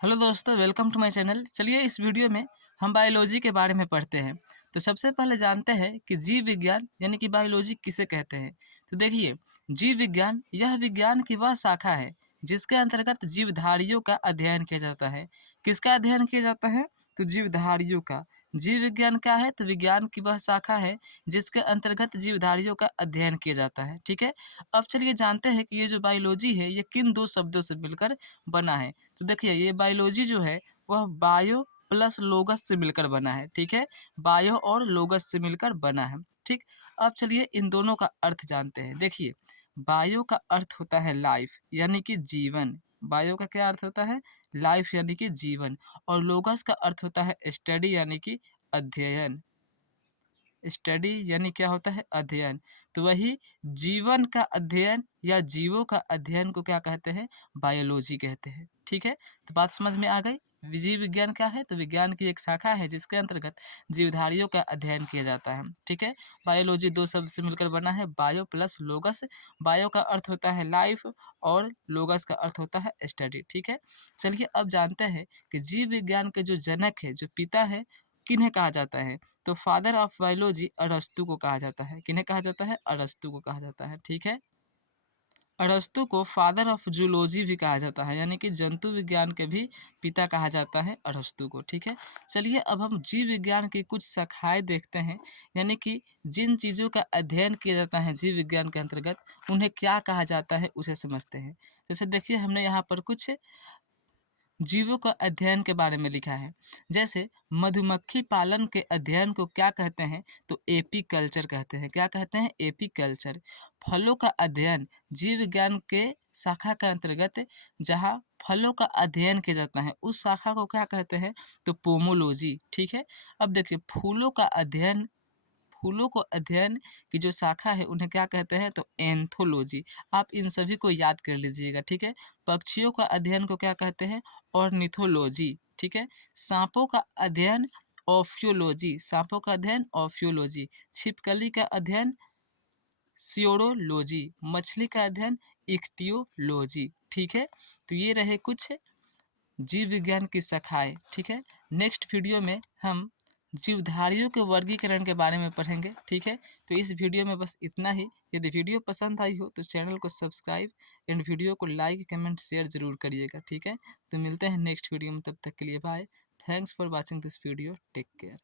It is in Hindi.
हेलो दोस्तों, वेलकम टू माय चैनल। चलिए इस वीडियो में हम बायोलॉजी के बारे में पढ़ते हैं। तो सबसे पहले जानते हैं कि जीव विज्ञान यानी कि बायोलॉजी किसे कहते हैं। तो देखिए, जीव विज्ञान यह विज्ञान की वह शाखा है जिसके अंतर्गत जीवधारियों का अध्ययन किया जाता है। किसका अध्ययन किया जाता है? तो जीवधारियों का। जीव विज्ञान क्या है? तो विज्ञान की वह शाखा है जिसके अंतर्गत जीवधारियों का अध्ययन किया जाता है। ठीक है। अब चलिए जानते हैं कि ये जो बायोलॉजी है ये किन दो शब्दों से मिलकर बना है। तो देखिए, ये बायोलॉजी जो है वह बायो प्लस लोगस से मिलकर बना है। ठीक है, बायो और लोगस से मिलकर बना है। ठीक। अब चलिए इन दोनों का अर्थ जानते हैं। देखिए, बायो का अर्थ होता है लाइफ यानी कि जीवन। बायो का क्या अर्थ होता है? लाइफ यानी कि जीवन। और लोगस का अर्थ होता है स्टडी यानी कि अध्ययन। स्टडी यानी क्या होता है? अध्ययन। तो वही जीवन का अध्ययन या जीवों का अध्ययन को क्या कहते हैं? बायोलॉजी कहते हैं। ठीक है, तो बात समझ में आ गई। जीव विज्ञान क्या है? तो विज्ञान की एक शाखा है जिसके अंतर्गत जीवधारियों का अध्ययन किया जाता है। ठीक है, बायोलॉजी दो शब्द से मिलकर बना है, बायो प्लस लोगस। बायो का अर्थ होता है लाइफ और लोगस का अर्थ होता है स्टडी। ठीक है, चलिए अब जानते हैं कि जीव विज्ञान के जो जनक है, जो पिता है, किन्हें कहा जाता है? तो फादर ऑफ बायोलॉजी अरस्तू को कहा जाता है। किन्हें कहा जाता है? अरस्तू को कहा जाता है। ठीक है, अरस्तू को फादर ऑफ जूलॉजी भी कहा जाता है, यानी कि जंतु विज्ञान के भी पिता कहा जाता है अरस्तू को। ठीक है, चलिए अब हम जीव विज्ञान की कुछ शाखाएं देखते हैं, यानी कि जिन चीज़ों का अध्ययन किया जाता है जीव विज्ञान के अंतर्गत उन्हें क्या कहा जाता है उसे समझते हैं। जैसे देखिए, हमने यहाँ पर कुछ जीवों का अध्ययन के बारे में लिखा है। जैसे मधुमक्खी पालन के अध्ययन को क्या कहते हैं? तो एपीकल्चर कहते हैं। क्या कहते हैं? एपीकल्चर। फलों का अध्ययन जीव विज्ञान के शाखा के अंतर्गत जहाँ फलों का अध्ययन किया जाता है उस शाखा को क्या कहते हैं? तो पोमोलॉजी। ठीक है, अब देखिए, फूलों को अध्ययन की जो शाखा है उन्हें क्या कहते हैं? तो एंथोलॉजी। आप इन सभी को याद कर लीजिएगा। ठीक है, पक्षियों का अध्ययन को क्या कहते हैं? ऑर्निथोलॉजी। ठीक है, सांपों का अध्ययन ऑफ्योलॉजी। सांपों का अध्ययन ऑफ्योलॉजी। छिपकली का अध्ययन सियोरोलॉजी। मछली का अध्ययन इख्तियोलॉजी। ठीक है, तो ये रहे कुछ जीव विज्ञान की शाखाएं। ठीक है, नेक्स्ट वीडियो में हम जीवधारियों के वर्गीकरण के बारे में पढ़ेंगे। ठीक है, तो इस वीडियो में बस इतना ही। यदि वीडियो पसंद आई हो तो चैनल को सब्सक्राइब एंड वीडियो को लाइक कमेंट शेयर जरूर करिएगा। ठीक है, तो मिलते हैं नेक्स्ट वीडियो में, तब तक के लिए bye. Thanks for watching this video. Take care.